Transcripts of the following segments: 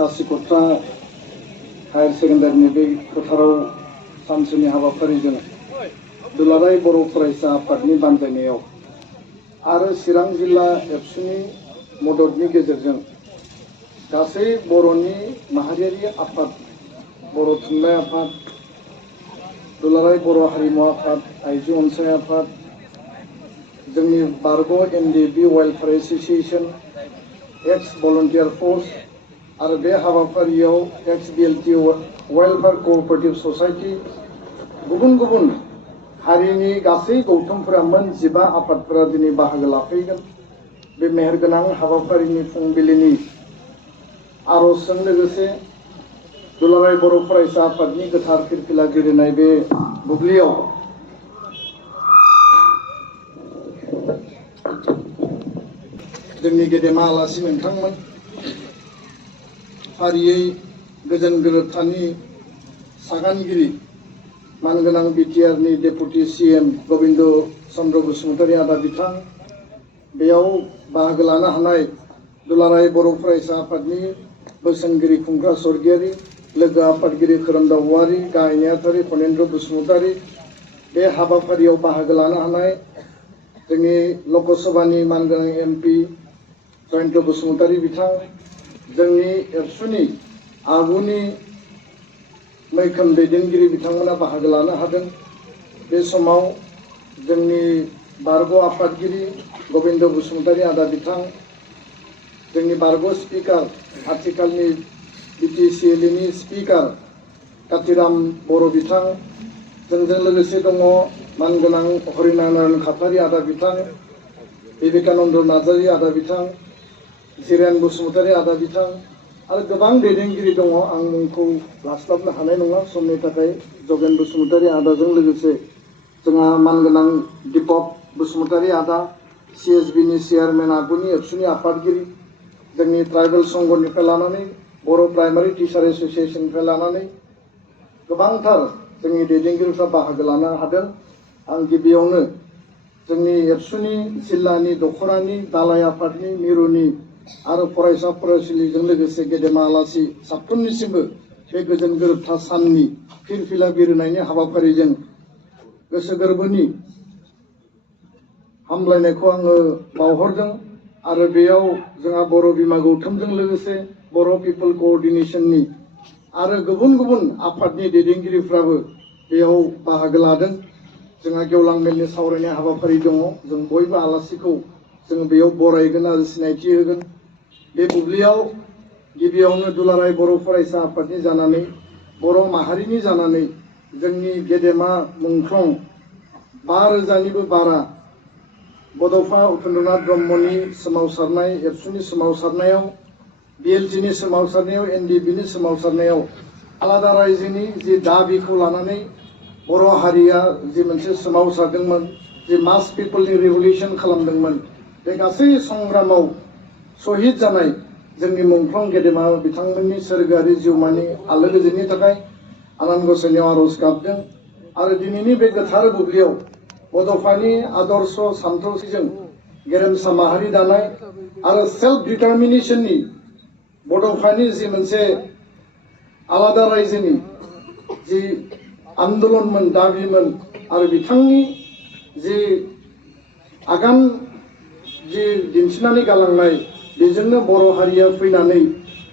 कासिकत्रा higher सेकेन्डारिनि बे फोथाराव सानसेनि हाबाफारिजों दुलाराय बर' फरायसा आफादनि बानजायनायाव आरो चिरां जिल्ला एबसुनि मददनि गेजेरजों गासै बर'नि माहारियारि आफाद, बर' थुनलाइ आफाद, दुलाराय बर' हारिमु आफाद, आइजो अनसाय आफाद, जोंनि बारग' एनडिबि वेलफेयार एसोसिएशन, एक्स भलन्टियार फोर्स आरो बे हाबाफारियाव एक्स बिएलटि वेलफेयार कोअपारेटिव ससाइटि, गुबुन गुबुन हारिनि गासै गौथुमफोरा मोन 15 आफादफोरा दिनै बाहागो लाफैगोन। बे मेहेरगोनां हाबाफारिनि फुंबिलिनि आरजजों लोगोसे दुलाराय बर' फरायसा आफादनि गोथार फिरफिला गेलेनाय बे बुब्लियाव जोंनि गेदेमा आलासि नोंथांमोन, फारियै गोजोन गोरोबथानि सागानगिरि मानगोनां बिटिआरनि डेपुटि सीएम गबिन्द चन्द्र बसुमतारी आदा बिथां, बेयाव बाहागो लानो हानाय दुलाराय बर' फरायसा आफादनि बोसोनगिरि खुंग्रा स्वर्गियारि, लोगो आफादगिरि खोरोमदाव औवारी, गाहाय नेहाथारि फनेन्द्र बसुमतारी, बे हाबाफारियाव बाहागो लानो हानाय जोंनि लकसभानि मानगोनां एमपि जयन्त बसुमतारी बिथां, जोंनि एबसुनि आगुनि मैखोम दैदेनगिरि बिथांमोना बाहागो लानो हादों। बे समाव जोंनि बारग' आफादगिरि गबिन्द बसुमतारी आदा बिथां, जोंनि बारग' स्पिकार आथिखालनि बिटिसिएलनि स्पिकार कातिराम बर' बिथां, जोंजों लोगोसे दङ मानगोनां हरिनारायण खाख्लारि आदा बिथां, बिबेकानन्द नार्जारी आदा बिथां, जिरेन बसुमतारी आदा बिथां आरो गोबां दैदेनगिरि दङ। आं मुंखौ लास्लाबनो हानाय नङा समनि थाखाय। जगेन बसुमतारी आदाजों लोगोसे जोंहा मानगोनां दीपक बसुमतारी आदा, सिएसबिनि चेयारमेन आगुनि एबसुनि आफादगिरि, जोंनि ट्राइबेल संघनिफ्राय लानानै बर' प्राइमारि टिचार एसोसिएशननिफ्राय लानानै गोबांथार जोंनि दैदेनगिरिफ्रा बाहागो लानो हादों। आं गिबियावनो जोंनि एबसुनि जिल्लानि दख'रानि दालाय आफादनि मिरुनि आरो फरायसा फरायसुलिजों लोगोसे गेदेमा आलासि साफ्रोमनिसिमबो बे गोजोन गोरोबथा साननि फिरफिला बिरहोनायनि हाबाफारिजों गोसो गोरबोनि हामलायनायखौ आङो बावहरदों। आरो बेयाव जोंहा बर' बिमा गौथुमजों लोगोसे बर' पिपल कअर्डिनेशननि आरो गुबुन गुबुन आफादनि दैदेनगिरिफ्राबो बेयाव बाहागो लादों। जोंहा गेवलां मेलनि सावरायनाय हाबाफारि दङ। जों बयबो आलासिखौ जोङो बेयाव बरायगोन आरो सिनायथि होगोन। बे बुब्लियाव गिबियावनो दुलाराय बर' फरायसा आफादनि जानानै, बर' माहारिनि जानानै जोंनि गेदेमा मुंख्लं 5000निबो बारा बड'फा उपेन्द्रनाथ ब्रह्मनि सोमावसारनाय, एबसुनि सोमावसारनायाव, बिएलटिनि सोमावसारनायाव, एनडिबिनि सोमावसारनायाव आलादा रायजोनि जि दाबिखौ लानानै बर' हारिया जि मोनसे सोमावसारदोंमोन, जि मास पिपलनि रिभलिउसन खालामदोंमोन, बे गासै संग्रामाव शहीद जानाय जोंनि मुंख्लं गेदेमा बिथांमोननि सोरगोआरि जिउमानि आलो गोजोननि थाखाय आनान गसाइनियाव आरज गाबदों। आरो दिनैनि बे गोथार बुब्लियाव बड'फानि आदर्श सानथौथिजों गेरेमसा माहारि दानाय आरो सेल्फ डिटारमिनेशननि बड'फानि जि मोनसे आलादा रायजोनि जि आन्दलनमोन, दाबिमोन आरो बिथांनि जि आगान जि दिन्थिनानै गालांनाय, बेजोंनो बर' हारिया फैनानै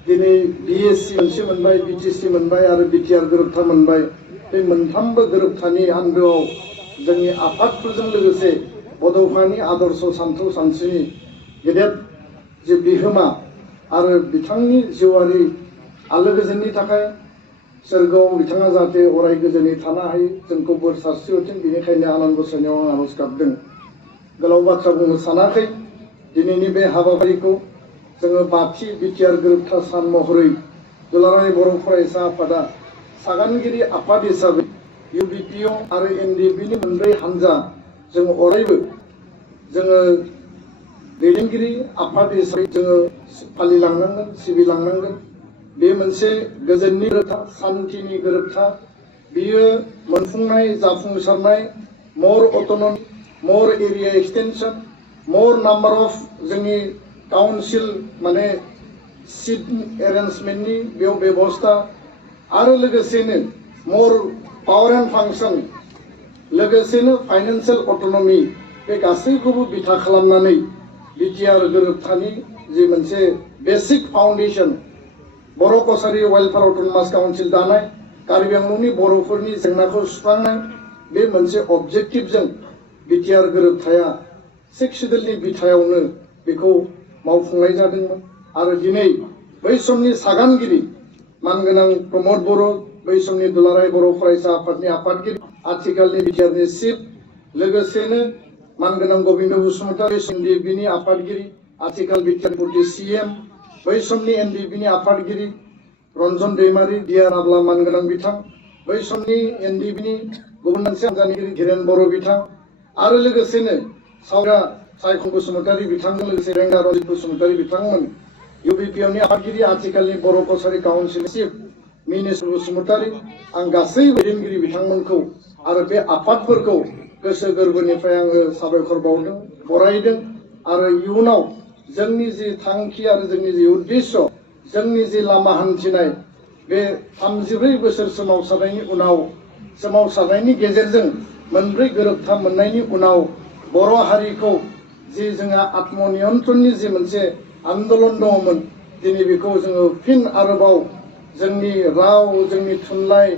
दिनै बिएससि मोनसे मोनबाय, बिटिसि मोनबाय आरो बिटिआर गोरोबथा मोनबाय। बे मोनथामबो गोरोबथानि आन्दोआव जोंनि आफादफोरजों लोगोसे बड'फानि आदर्श सानथौ सानस्रिनि गेदेर जि बिहोमा आरो बिथांनि जिउआरि आलो गोजोननि थाखाय सोरगोआव बिथाङा जाहाथे अराय गोजोनै थानो हायो, जोंखौ बोर सारस्रिहरथों। बेनिखायनो आनान गसाइनियाव आं आरज गाबदों। गोलाव बाथ्रा बुंनो सानाखै। दिनैनि बे हाबाफारिखौ जोङो 5थि बिटिआर गोरोबथा सान महरै दुलाराय बर' फरायसा आफादा सागानगिरि आफाद हिसाबै इउबिपिअ आरो एनडिबिनि मोनब्रै हानजा जों अरायबो जोङो दैदेनगिरि आफाद हिसाबै जोङो फालिलांनांगोन, सिबिलांनांगोन। बे मोनसे गोजोननि गोरोबथा, सान्थिनि गोरोबथा। बियो मोनफुंनाय, जाफुंसारनाय, मर अट'नमि, मर एरिया एक्सटेनसन, मर नाम्बार अफ जोंनि काउन्सिल माने सीट एरेन्जमेन्टनि बेयाव बेबस्था आरो लोगोसेनो मोर पावर एन्ड फांसन लोगोसेनो फाइनान्सियेल अट'न'मि बे गासैखौबो बिथा खालामनानै बिटिआर गोरोबथानि जि मोनसे बेसिक फाउन्डेसन बर' कसारि वेलफेयार अट'नमास काउन्सिल दानाय कार्बि आंलंनि बर'फोरनि जेंनाखौ सुस्रांनाय बे मोनसे अबजेक्टिभजों बिटिआर गोरोबथाया 6 सिडुलनि बिथायावनो बेखौ मावफुंनाय जादोंमोन आरो दिनै बै समनि सागानगिरि मानगोनां प्रमद बर' बै समनि दुलाराय बर' फरायसा आफादनि आफादगिरि आथिखालनि बिटिआरनि चिफ लोगोसेनो मानगोनां गबिन्द बसुमतारी एनडिएफबिनि आफादगिरि आथिखाल बिटिआर सीएम बै समनि एनडिएफबिनि आफादगिरि रन्जन दैमारी डिआर आब्ला मानगोनां बिथां बै समनि एनडिएफबिनि गुबुन मोनसे हानजानि धीरेन बर' बिथां आरो लोगोसेनो सावरा सायखं बसुमतारी बिथांजों लोगोसे रेंगा रनजित बसुमतारी बिथांमोन इउबिपिएलनि आफादगिरि आथिखालनि बर' कसारि काउन्सिल चिफ मिनेश बसुमतारी आं गासै दैदेनगिरि बिथांमोनखौ आरो बे आफादफोरखौ गोसो गोरबोनिफ्राय आङो साबायखर बावदों बरायदों आरो इयुनाव जोंनि जि थांखि आरो जोंनि जि उद्देश्य जोंनि जि लामा हान्थिनाय बे 34 बोसोर सोमावसारनायनि गेजेरजों मोनब्रै गोरोबथा मोननायनि उनाव बर' हारिखौ जि जोंहा आत्मनियन्त्रणनि जि मोनसे आन्दलन दङमोन दिनै बेखौ जोङो फिन आरोबाव जोंनि राव जोंनि थुनलाइ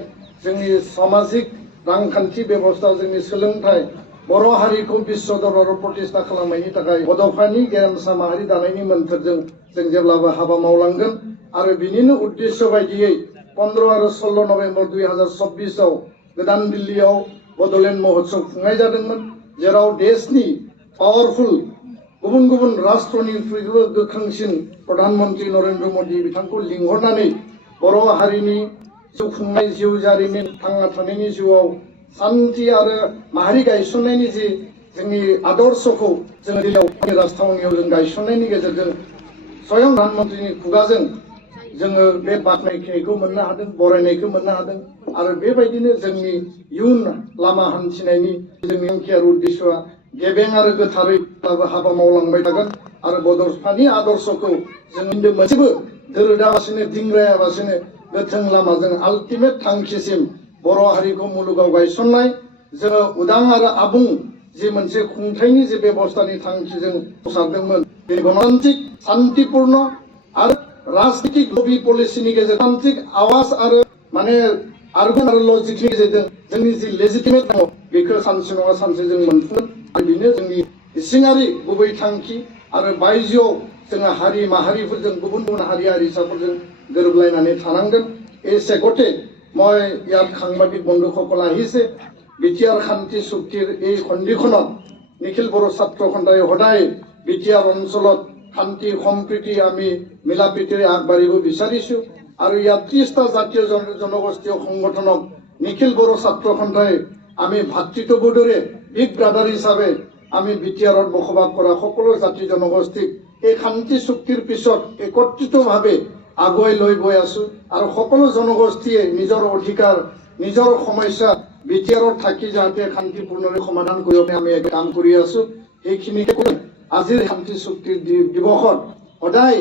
जोंनि सामाजिक रांखान्थि बेबस्था जोंनि सोलोंथाइ बर' हारिखौ बिश्व दरबाराव प्रतिष्ठा खालामनायनि थाखाय बड'फानि गेरेमसा माहारि दानायनि मोन्थोरजों जों जेब्लाबो हाबा मावलांगोन आरो बिनिनो उद्देश्य बायदियै 15 आरो 16 नभेम्बर 2024 आव गोदान दिल्लीयाव बड'लेण्ड महोत्सव खुंनाय जादोंमोन जेराव देशनि पावारफुल गुबुन गुबुन राष्ट्रनिख्रुइबो गोख्रोंसिन प्रधानमन्त्री नरेन्द्र मोदी बिथांखौ लिंहरनानै बर' हारिनि जिउ खुंनाय जिउ जारिमिन थांना थानायनि जिउआव शान्ति आरो माहारि गायसननायनि जि जोंनि आदर्शखौ जोङो दिल्लीयाव राजथावनियाव जों गायसननायनि गेजेरजों स्वयं प्रधानमन्त्रीनि खुगाजों जोङो बे बाख्नायनायखौ मोननो हादों बरायनायखौ मोननो हादों आरो बेबायदिनो जोंनि इयुन लामा हान्थिनायनि जोंनि थांखि आरो उद्देश्यआ गेबें आरो गोथारै हाबा मावलांबाय थागोन आरो बड'फानि आदर्शखौ जों मोनसेबो दोरोदालासिनो दिंग्रायालासिनो गोथों लामाजों आल्टिमेट थांखिसिम बर' हारिखौ मुलुगाव गायसननाय जोङो उदां आरो आबुं जि मोनसे खुंथायनि जे बेबस्थानि थांखिजों सारदोंमोन बे गणतान्त्रिक शान्तिपूर्ण आरो राजनीतिक लबि पलिसिनि गेजेरजों तान्त्रिक आवाज आरो माने आर्गुमेन्ट आरो लजिकनि गेजेरजों जोंनि जि लेजिटिमेट दङ बेखौ सानसे नङा सानसे जों मोनफुंगोन आरो बेनो जोंनि इसिङारि गुबै थांखि आरो बायजोआव जोङो हारि माहारिफोरजों गुबुन गुबुन हारि हारिसाफोरजों गोरोबलायनानै थानांगोन एसे गते মই ইয়াত সাংবাদিক বন্ধুসকল আহিছে বিটিআৰ শান্তি চুক্তিৰ এই সন্ধিখনত নিখিল বড়ো ছাত্ৰ সন্থাই সদায় বিটিআৰ অঞ্চলত শান্তি সম্প্ৰীতি আমি মিলা প্ৰীতিৰে আগবাঢ়িব বিচাৰিছো আৰু ইয়াত 30টা জাতীয় জনগোষ্ঠীয় সংগঠনক নিখিল বড়ো ছাত্ৰ সন্থাই আমি ভাতৃত্ববোধেৰে বিগ ব্ৰাদাৰ হিচাপে আমি বিটিআৰত বসবাস কৰা সকলো জাতি জনগোষ্ঠীক এই শান্তি চুক্তিৰ পিছত একত্ৰিতভাৱে আগুৱাই লৈ গৈ আছো আৰু সকলো জনগোষ্ঠীয়ে নিজৰ অধিকাৰ নিজৰ সমস্যা বিটিআৰত থাকি যাতে শান্তিপূৰ্ণৰে সমাধান কৰিব আমি কাম কৰি আছো এইখিনিকে কৈ আজিৰ শান্তি চুক্তিৰ দিৱসত সদায়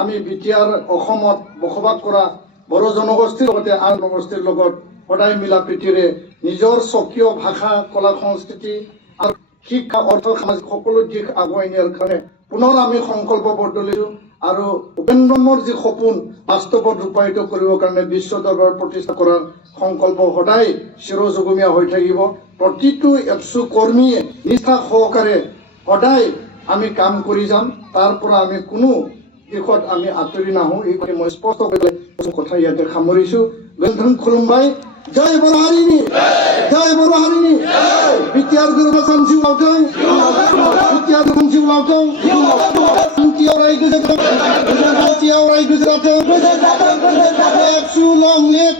আমি বিটিআৰ অসমত বসবাস কৰা বড়ো জনগোষ্ঠীৰ লগতে আন জনগোষ্ঠীৰ লগত সদায় মিলা প্ৰীতিৰে নিজৰ স্বকীয় ভাষা কলা সংস্কৃতি আৰু শিক্ষা অৰ্থ সামাজিক সকলো দিশ আগুৱাই নিয়াৰ কাৰণে পুনৰ আমি সংকল্পবদ্ধ লৈছো আৰু উপেন্দ্ৰমৰ যি সপোন বাস্তৱত ৰূপায়িত কৰিবৰ কাৰণে বিশ্ব দৰবাৰ প্ৰতিষ্ঠা কৰাৰ সংকল্প সদায় চিৰজুগুমীয়া হৈ থাকিব প্ৰতিটো এপছু কৰ্মীয়ে নিষ্ঠা সহকাৰে সদায় আমি কাম কৰি যাম তাৰ পৰা আমি কোনো দিশত আমি আঁতৰি নাহো এই মই স্পষ্ট কথা ইয়াতে সামৰিছো গোন্ধন খুলুমবাই জয় बर' हारिनि जय बर' हारिनि बिटिआर गोरोबथा जिउ लावथों बिटिआर गोरोबथा जिउ लावथों शान्तियाव रायजो जाथों शान्तियाव रायजो जाथों एबसु लं लिभ